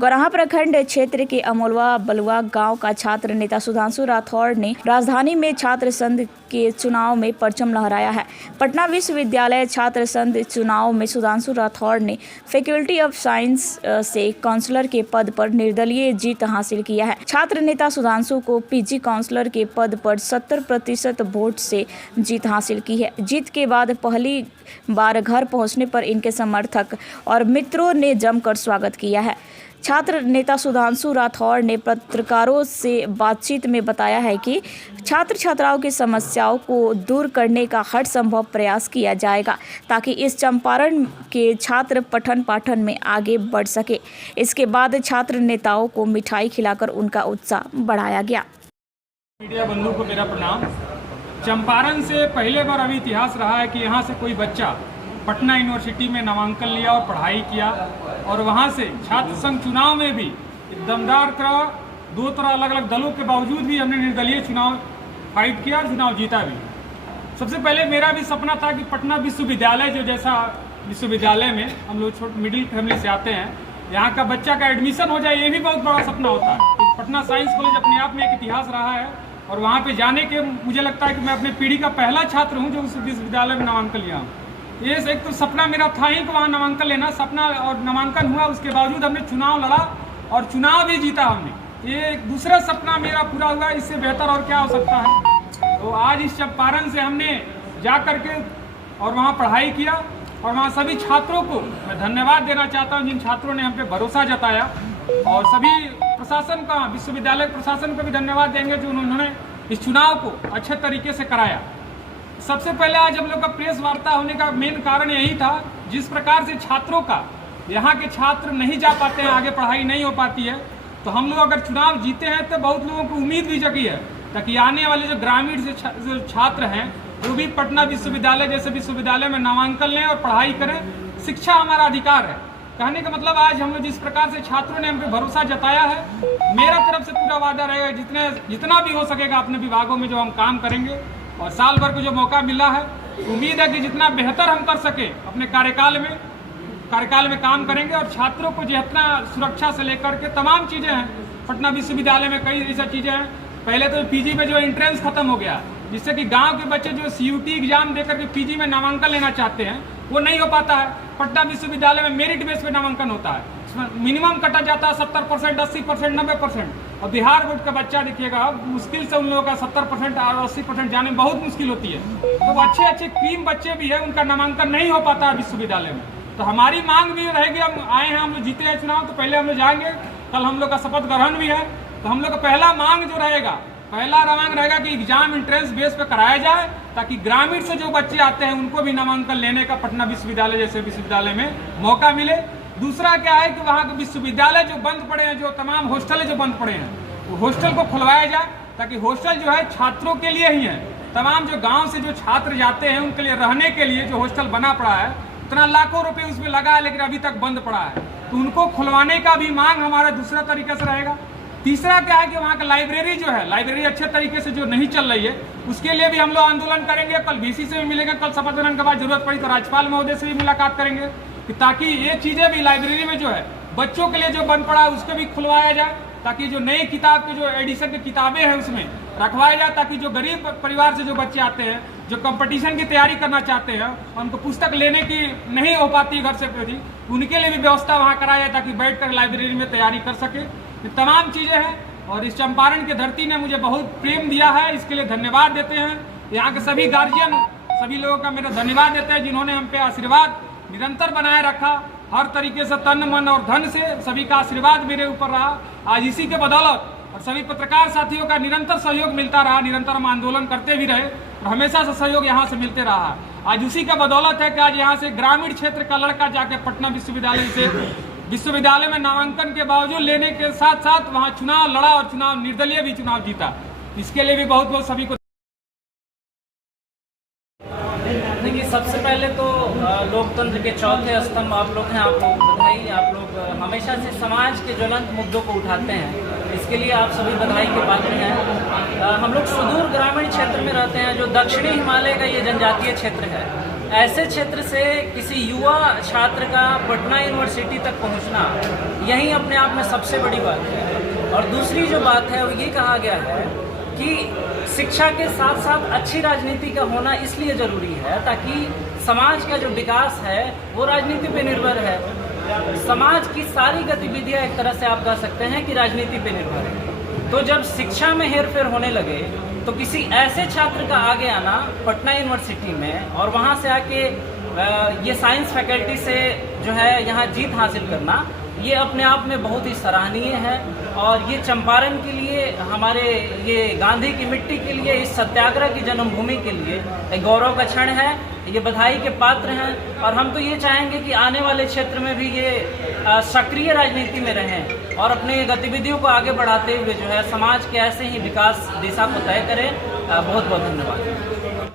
गौराहा प्रखंड क्षेत्र के अमोलवा बलुआ गांव का छात्र नेता सुधांशु राठौड़ ने राजधानी में छात्र संघ के चुनाव में परचम लहराया है। पटना विश्वविद्यालय छात्र संघ चुनाव में सुधांशु राठौड़ ने फैकल्टी ऑफ साइंस से काउंसलर के पद पर निर्दलीय जीत हासिल किया है। छात्र नेता सुधांशु को पीजी काउंसलर के पद पर 70% वोट से जीत हासिल की है। जीत के बाद पहली बार घर पहुंचने पर इनके समर्थक और मित्रों ने जमकर स्वागत किया है। छात्र नेता सुधांशु राठौड़ ने पत्रकारों से बातचीत में बताया है कि छात्र छात्राओं की समस्याओं को दूर करने का हर संभव प्रयास किया जाएगा ताकि इस चंपारण के छात्र पठन पाठन में आगे बढ़ सके। इसके बाद छात्र नेताओं को मिठाई खिलाकर उनका उत्साह बढ़ाया गया। मीडिया बंधु को मेरा प्रणाम। चंपारण से पहले बार अभी इतिहास रहा है कि यहाँ से कोई बच्चा पटना यूनिवर्सिटी में नामांकन लिया और पढ़ाई किया और वहाँ से छात्र संघ चुनाव में भी दमदार दो तरह अलग अलग दलों के बावजूद भी हमने निर्दलीय चुनाव फाइट किया और चुनाव जीता भी। सबसे पहले मेरा भी सपना था कि पटना विश्वविद्यालय जो जैसा विश्वविद्यालय में हम लोग मिडिल फैमिली से आते हैं, यहाँ का बच्चा का एडमिशन हो जाए, ये भी बहुत बड़ा सपना होता है। तो पटना साइंस कॉलेज अपने आप में एक इतिहास रहा है और वहाँ पे जाने के मुझे लगता है कि मैं अपनी पीढ़ी का पहला छात्र हूँ जो उस विश्वविद्यालय में नामांकन लिया हूँ। ये एक तो सपना मेरा था ही कि वहाँ नामांकन लेना, सपना और नामांकन हुआ। उसके बावजूद हमने चुनाव लड़ा और चुनाव भी जीता हमने। ये दूसरा सपना मेरा पूरा हुआ, इससे बेहतर और क्या हो सकता है। तो आज इस चंपारण से हमने जा करके और वहाँ पढ़ाई किया और वहाँ सभी छात्रों को मैं धन्यवाद देना चाहता हूँ जिन छात्रों ने हम पे भरोसा जताया, और सभी प्रशासन का, विश्वविद्यालय प्रशासन को भी धन्यवाद देंगे जो उन्होंने इस चुनाव को अच्छे तरीके से कराया। सबसे पहले आज हम लोग का प्रेस वार्ता होने का मेन कारण यही था, जिस प्रकार से छात्रों का, यहाँ के छात्र नहीं जा पाते हैं, आगे पढ़ाई नहीं हो पाती है, तो हम लोग अगर चुनाव जीते हैं तो बहुत लोगों को उम्मीद भी जगी है ताकि आने वाले जो ग्रामीण से छात्र हैं वो भी पटना विश्वविद्यालय जैसे विश्वविद्यालय में नामांकन लें और पढ़ाई करें। शिक्षा हमारा अधिकार है। कहने का मतलब आज हम लोग जिस प्रकार से छात्रों ने हम पे भरोसा जताया है, मेरा तरफ से पूरा वादा रहेगा जितना भी हो सकेगा अपने विभागों में जो हम काम करेंगे, और साल भर को जो मौका मिला है उम्मीद है कि जितना बेहतर हम कर सके अपने कार्यकाल में काम करेंगे। और छात्रों को जितना सुरक्षा से लेकर के तमाम चीज़ें हैं, पटना विश्वविद्यालय में कई ऐसा चीज़ें हैं। पहले तो पीजी में जो एंट्रेंस खत्म हो गया, जिससे कि गांव के बच्चे जो सीयूटी एग्जाम देकर के पीजी में नामांकन लेना चाहते हैं वो नहीं हो पाता है। पटना विश्वविद्यालय में मेरिट बेस पे नामांकन होता है, इसमें मिनिमम कटा जाता है 70%, 80%, 90%। और बिहार बोर्ड का बच्चा देखिएगा, मुश्किल से उन लोगों का 70% और 80% जाने में बहुत मुश्किल होती है। तो अच्छे क्रीम बच्चे भी है, उनका नामांकन नहीं हो पाता है विश्वविद्यालय में। तो हमारी मांग भी रहेगी, हम आए हैं, हम लोग जीते हैं चुनाव, तो पहले हम लोग जाएंगे, कल हम लोग का शपथ ग्रहण भी है। तो हम लोग का पहला मांग जो रहेगा, कि एग्जाम एंट्रेंस बेस पे कराया जाए ताकि ग्रामीण से जो बच्चे आते हैं उनको भी नामांकन लेने का पटना विश्वविद्यालय जैसे विश्वविद्यालय में मौका मिले। दूसरा क्या है कि वहाँ के विश्वविद्यालय जो बंद पड़े हैं, जो तमाम हॉस्टल जो बंद पड़े हैं, वो हॉस्टल को खुलवाया जाए ताकि हॉस्टल जो है छात्रों के लिए ही है। तमाम जो गाँव से जो छात्र जाते हैं उनके लिए रहने के लिए जो हॉस्टल बना पड़ा है, उतना लाखों रुपये उसमें लगा है लेकिन अभी तक बंद पड़ा है, तो उनको खुलवाने का भी मांग हमारा दूसरा तरीके से रहेगा। तीसरा क्या है कि वहाँ का लाइब्रेरी जो है, लाइब्रेरी अच्छे तरीके से जो नहीं चल रही है, उसके लिए भी हम लोग आंदोलन करेंगे। कल VC से भी मिलेंगे, कल शपथ ग्रहण के बाद जरूरत पड़ी तो राज्यपाल महोदय से भी मुलाकात करेंगे कि ताकि ये चीज़ें भी लाइब्रेरी में जो है बच्चों के लिए जो बंद पड़ा है उसको भी खुलवाया जाए, ताकि जो नई किताब की जो एडिशन की किताबें हैं उसमें रखवाया जाए, ताकि जो गरीब परिवार से जो बच्चे आते हैं, जो कंपटीशन की तैयारी करना चाहते हैं, उनको पुस्तक लेने की नहीं हो पाती घर से, उनके लिए भी व्यवस्था वहाँ कराया जाए ताकि बैठकर लाइब्रेरी में तैयारी कर सके। ये तमाम चीज़ें हैं और इस चंपारण की धरती ने मुझे बहुत प्रेम दिया है, इसके लिए धन्यवाद देते हैं। यहाँ के सभी गार्जियन, सभी लोगों का मेरा धन्यवाद देते हैं जिन्होंने हम पे आशीर्वाद निरंतर बनाए रखा। हर तरीके से तन मन और धन से सभी का आशीर्वाद मेरे ऊपर रहा। आज इसी के बदौलत और सभी पत्रकार साथियों का निरंतर सहयोग मिलता रहा, निरंतर हम आंदोलन करते भी रहे और हमेशा से सहयोग यहाँ से मिलते रहा। आज उसी का बदौलत है कि आज यहाँ से ग्रामीण क्षेत्र का लड़का जाके पटना विश्वविद्यालय में नामांकन के बावजूद लेने के साथ साथ वहाँ चुनाव लड़ा और चुनाव निर्दलीय भी चुनाव जीता। इसके लिए भी बहुत बहुत सभी को देखिए, सबसे पहले तो लोकतंत्र के चौथे स्तंभ आप लोग हैं, आप लोग बधाई। आप लोग हमेशा से समाज के ज्वलंत मुद्दों को उठाते हैं, इसके लिए आप सभी बधाई के पात्र हैं। हम लोग सुदूर ग्रामीण क्षेत्र में रहते हैं, जो दक्षिणी हिमालय का ये जनजातीय क्षेत्र है। ऐसे क्षेत्र से किसी युवा छात्र का पटना यूनिवर्सिटी तक पहुंचना यही अपने आप में सबसे बड़ी बात है। और दूसरी जो बात है वो ये कहा गया है कि शिक्षा के साथ साथ अच्छी राजनीति का होना इसलिए ज़रूरी है ताकि समाज का जो विकास है वो राजनीति पे निर्भर है। समाज की सारी गतिविधियां एक तरह से आप कह सकते हैं कि राजनीति पे निर्भर है। तो जब शिक्षा में हेरफेर होने लगे तो किसी ऐसे छात्र का आगे आना पटना यूनिवर्सिटी में और वहाँ से आके ये साइंस फैकल्टी से जो है यहाँ जीत हासिल करना, ये अपने आप में बहुत ही सराहनीय है। और ये चंपारण के लिए, हमारे ये गांधी की मिट्टी के लिए, इस सत्याग्रह की जन्मभूमि के लिए एक गौरव का क्षण है। ये बधाई के पात्र हैं और हम तो ये चाहेंगे कि आने वाले क्षेत्र में भी ये सक्रिय राजनीति में रहें और अपने गतिविधियों को आगे बढ़ाते हुए जो है समाज के ऐसे ही विकास दिशा को तय करें। बहुत बहुत धन्यवाद।